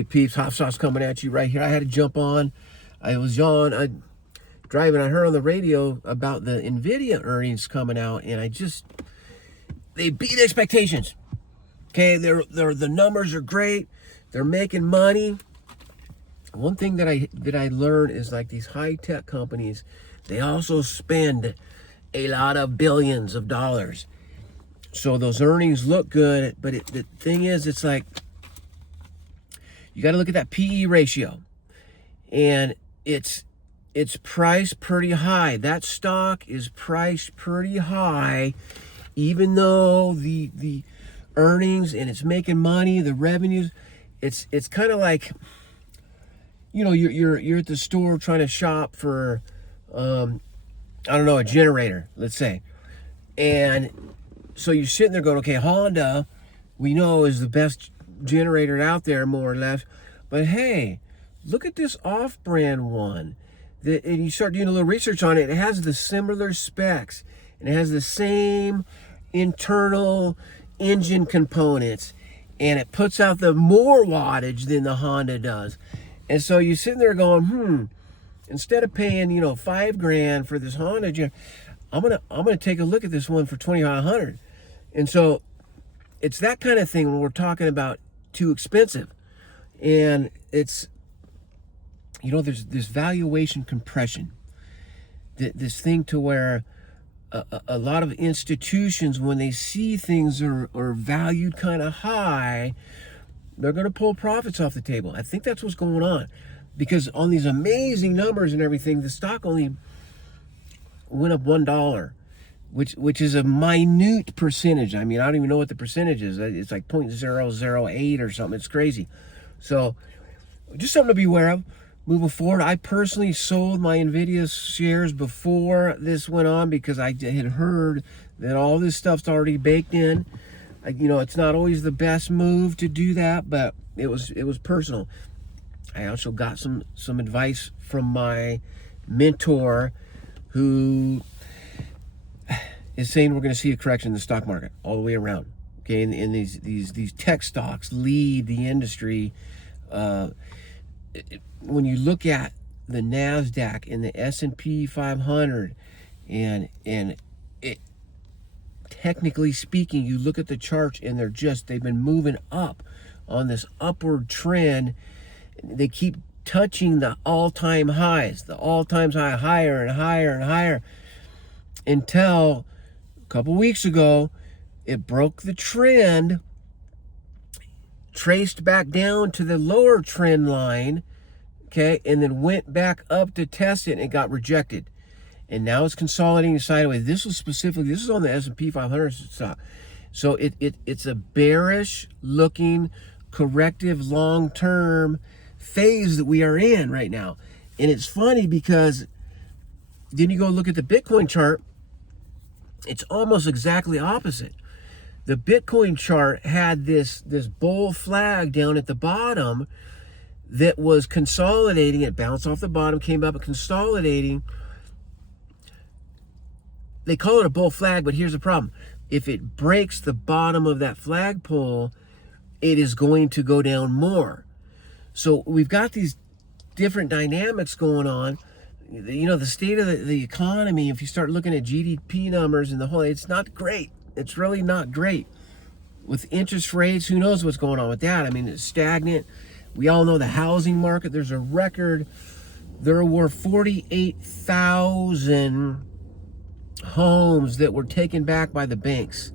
Hey peeps, hot sauce coming at you right here. I had to jump on. I was on driving. I heard on the radio about the NVIDIA earnings coming out, and they beat expectations. Okay, the numbers are great. They're making money. One thing that I learned is like these high tech companies, they also spend a lot of billions of dollars. So those earnings look good, but the thing is, it's like you got to look at that PE ratio, and it's priced pretty high. That stock is priced pretty high, even though the earnings and it's making money, the revenues. It's kind of like, you know, you're at the store trying to shop for I don't know, a generator, let's say, and so you're sitting there going, okay, Honda, we know is the best generator out there, more or less, but hey, look at this off-brand one and you start doing a little research on it. It has the similar specs and it has the same internal engine components, and it puts out the more wattage than the Honda does. And so you're sitting there going, instead of paying, you know, $5,000 for this Honda, I'm gonna take a look at this one for $2,500. And so it's that kind of thing when we're talking about too expensive. And it's, you know, there's this valuation compression, this thing to where a lot of institutions, when they see things are valued kind of high, they're going to pull profits off the table. I think that's what's going on, because on these amazing numbers and everything, the stock only went up $1, which is a minute percentage. I mean, I don't even know what the percentage is. It's like 0.008 or something. It's crazy. So just something to be aware of moving forward. I personally sold my NVIDIA shares before this went on, because I had heard that all this stuff's already baked in. You know, it's not always the best move to do that, but it was personal. I also got some advice from my mentor, who is saying we're going to see a correction in the stock market all the way around. Okay, and these tech stocks lead the industry. When you look at the NASDAQ and the S&P 500, and it, technically speaking, you look at the charts and they've been moving up on this upward trend. They keep touching the all-time highs, the all-time high, higher and higher and higher, until a couple weeks ago it broke the trend, traced back down to the lower trend line, okay, and then went back up to test it, and it got rejected. And now it's consolidating sideways. This is on the S&P 500 stock. So it's a bearish looking corrective long-term phase that we are in right now. And it's funny, because then you go look at the Bitcoin chart, it's almost exactly opposite. The Bitcoin chart had this bull flag down at the bottom that was consolidating. It bounced off the bottom, came up and consolidating. They call it a bull flag, but here's the problem. If it breaks the bottom of that flagpole, it is going to go down more. So we've got these different dynamics going on. You know, the state of the economy, if you start looking at GDP numbers and the whole, it's not great. It's really not great. With interest rates, who knows what's going on with that? I mean, it's stagnant. We all know the housing market. There's a record. There were 48,000 homes that were taken back by the banks.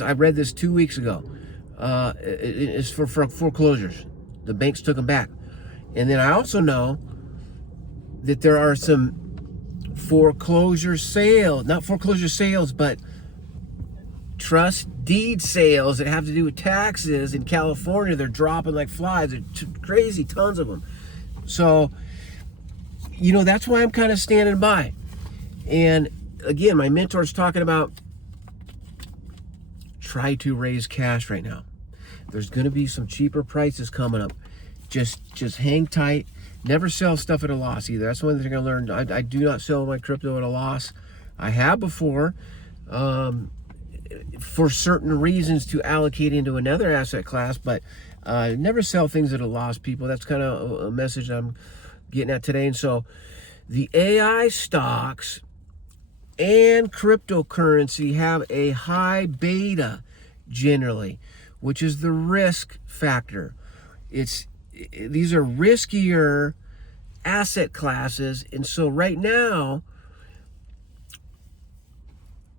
I read this 2 weeks ago. It's for foreclosures. The banks took them back. And then I also know that there are some foreclosure sales, not foreclosure sales, but trust deed sales that have to do with taxes in California. They're dropping like flies. They're crazy, tons of them. So, you know, that's why I'm kind of standing by. And again, my mentor's talking about try to raise cash right now. There's going to be some cheaper prices coming up. Just hang tight. Never sell stuff at a loss either. That's one thing I learned. I do not sell my crypto at a loss. I have before. For certain reasons to allocate into another asset class, but Never sell things at a loss, people. That's kind of a message I'm getting at today. And so the AI stocks and cryptocurrency have a high beta generally, which is the risk factor. These are riskier asset classes, and so right now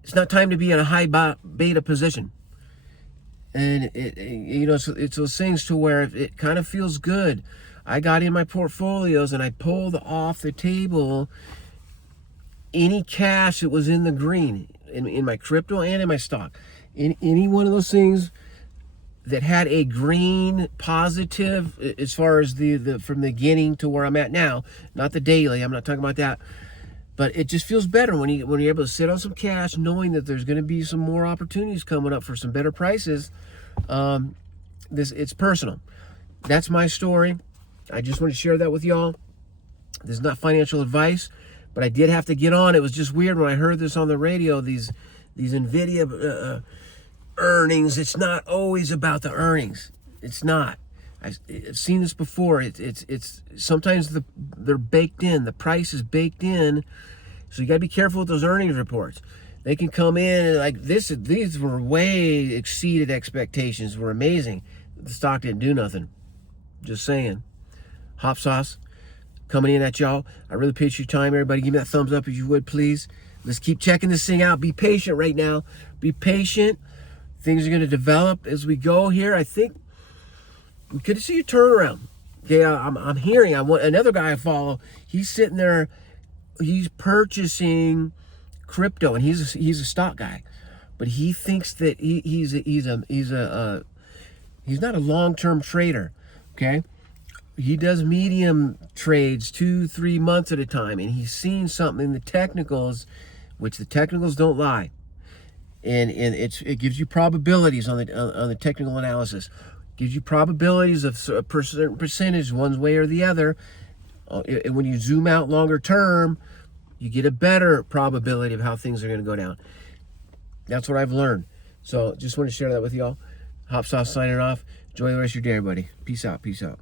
it's not time to be in a high beta position. And it's those things to where it kind of feels good. I got in my portfolios and I pulled off the table any cash that was in the green in my crypto and in my stock. In any one of those things that had a green positive, as far as the from the beginning to where I'm at now, not the daily, I'm not talking about that, but it just feels better when you're able to sit on some cash, knowing that there's going to be some more opportunities coming up for some better prices. It's personal. That's my story. I just want to share that with y'all. This is not financial advice, but I did have to get on. It was just weird when I heard this on the radio. These NVIDIA earnings. It's not always about the earnings. It's not. I've seen this before. It's sometimes they're baked in. The price is baked in, so you got to be careful with those earnings reports. They can come in and like this. These were way exceeded expectations. Were amazing. The stock didn't do nothing. Just saying. Hop sauce coming in at y'all. I really appreciate your time, everybody. Give me that thumbs up if you would, please. Let's keep checking this thing out. Be patient right now. Be patient. Things are going to develop as we go here. I think we could see a turnaround. Okay, I'm hearing. I want another guy I follow. He's sitting there. He's purchasing crypto, and he's a stock guy, but he thinks that he's not a long-term trader. Okay, he does medium trades 2-3 months at a time, and he's seen something in the technicals, which the technicals don't lie. And it gives you probabilities on the technical analysis. Gives you probabilities of a certain percentage one way or the other. And when you zoom out longer term, you get a better probability of how things are going to go down. That's what I've learned. So just want to share that with y'all. Hop Sauce signing off. Enjoy the rest of your day, everybody. Peace out. Peace out.